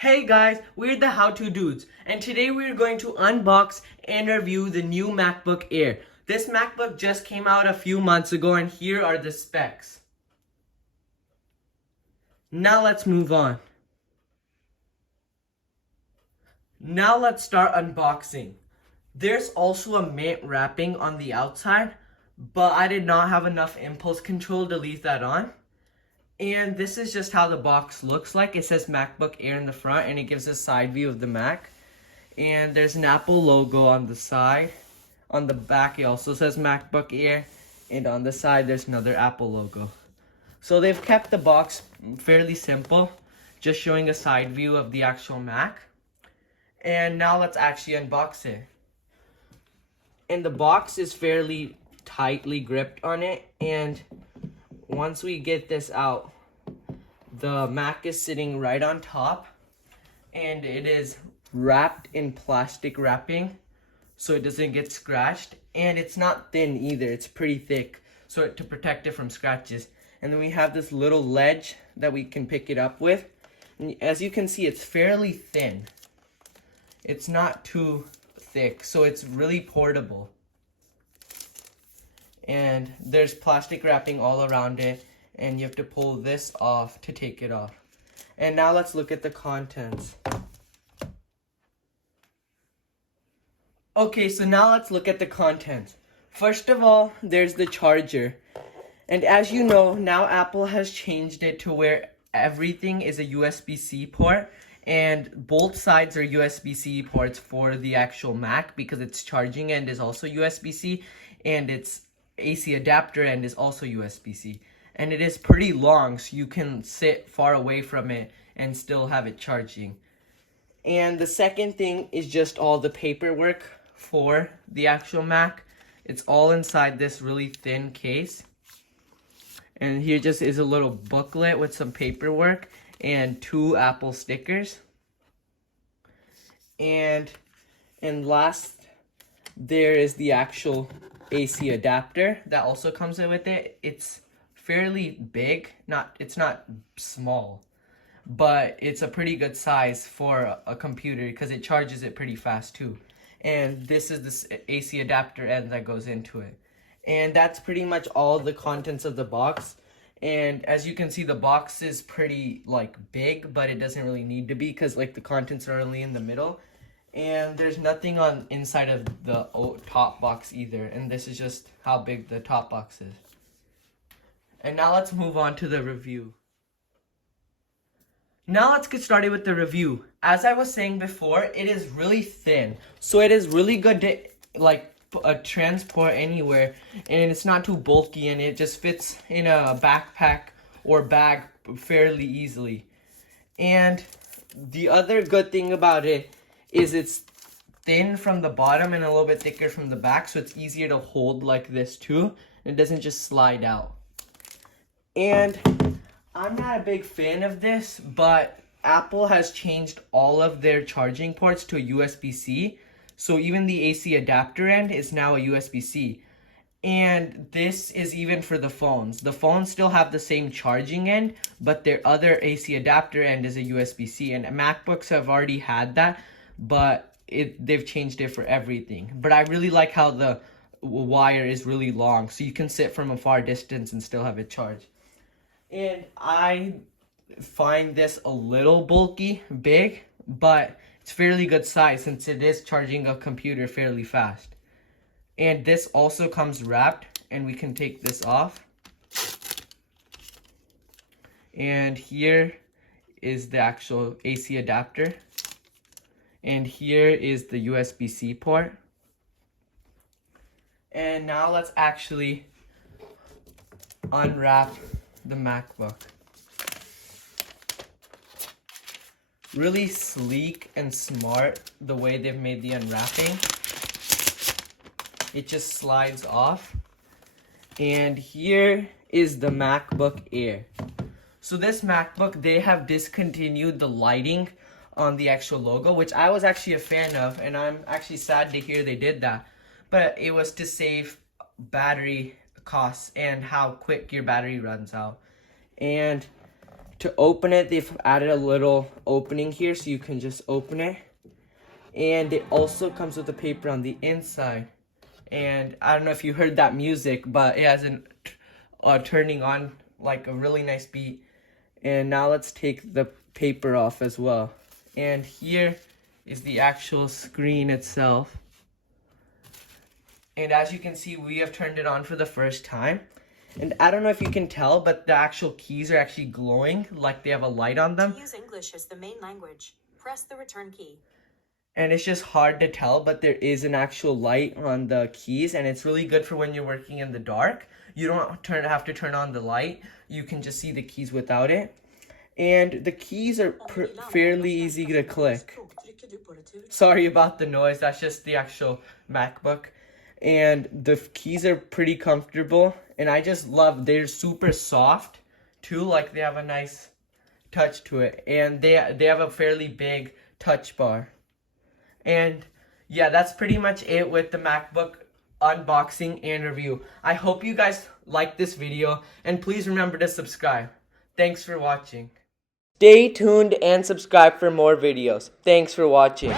Hey guys, we're the How To Dudes, and today we're going to unbox and review the new MacBook Air. This MacBook just came out a few months ago, and here are the specs. Now let's move on. Now let's start unboxing. There's also a matte wrapping on the outside, but I did not have enough impulse control to leave that on. And this is just how the box looks like. It says MacBook Air in the front, and it gives a side view of the Mac. And there's an Apple logo on the side. On the back, it also says MacBook Air. And on the side, there's another Apple logo. So they've kept the box fairly simple, just showing a side view of the actual Mac. And now let's actually unbox it. And the box is fairly tightly gripped on it, and once we get this out, the Mac is sitting right on top, and it is wrapped in plastic wrapping so it doesn't get scratched, and it's not thin either, it's pretty thick so to protect it from scratches. And then we have this little ledge that we can pick it up with, and as you can see, it's fairly thin. It's not too thick, so it's really portable. And there's plastic wrapping all around it, and you have to pull this off to take it off. And now let's look at the contents. Okay, so now let's look at the contents. First of all, there's the charger. And as you know, now Apple has changed it to where everything is a USB-C port, and both sides are USB-C ports for the actual Mac because its charging end is also USB-C, and its AC adapter end is also USB-C. And it is pretty long, so you can sit far away from it and still have it charging. And the second thing is just all the paperwork for the actual Mac. It's all inside this really thin case. And here just is a little booklet with some paperwork and 2 Apple stickers. And last, there is the actual AC adapter that also comes in with it. It's fairly big, it's not small, but it's a pretty good size for a computer because it charges it pretty fast too. And this is the AC adapter end that goes into it. And that's pretty much all the contents of the box. And as you can see, the box is pretty big, but it doesn't really need to be because the contents are only in the middle. And there's nothing on inside of the top box either. And this is just how big the top box is. And now let's move on to the review. Now let's get started with the review. As I was saying before, it is really thin. So it is really good to transport anywhere. And it's not too bulky, and it just fits in a backpack or bag fairly easily. And the other good thing about it is it's thin from the bottom and a little bit thicker from the back, so it's easier to hold like this too. It doesn't just slide out. And I'm not a big fan of this, but Apple has changed all of their charging ports to a USB-C, so even the AC adapter end is now a USB-C. And this is even for the phones. The phones still have the same charging end, but their other AC adapter end is a USB-C, and MacBooks have already had that, but they've changed it for everything. But I really like how the wire is really long, so you can sit from a far distance and still have it charged. And I find this a little bulky, big, but it's fairly good size since it is charging a computer fairly fast. And this also comes wrapped, and we can take this off. And here is the actual AC adapter. And here is the USB-C port. And now let's actually unwrap the MacBook. Really sleek and smart the way they've made the unwrapping. It just slides off. And here is the MacBook Air. So this MacBook, they have discontinued the lighting on the actual logo, which I was actually a fan of, and I'm actually sad to hear they did that. But it was to save battery costs and how quick your battery runs out. And To open it, they've added a little opening here so you can just open it. And it also comes with the paper on the inside. And I don't know if you heard that music, but it has an turning on like a really nice beat. And now let's take the paper off as well. And here is the actual screen itself. And as you can see, we have turned it on for the first time. And I don't know if you can tell, but the actual keys are actually glowing, like they have a light on them. To use English as the main language, press the return key. And it's just hard to tell, but there is an actual light on the keys, and it's really good for when you're working in the dark. You don't have to turn on the light. You can just see the keys without it. And the keys are fairly easy to click. Sorry about the noise, that's just the actual MacBook. And the keys are pretty comfortable, and I just love, they're super soft too, like they have a nice touch to it, and they have a fairly big touch bar. And yeah, that's pretty much it with the MacBook unboxing and review. I hope you guys liked this video, and please remember to subscribe. Thanks for watching. Stay tuned and subscribe for more videos. Thanks for watching.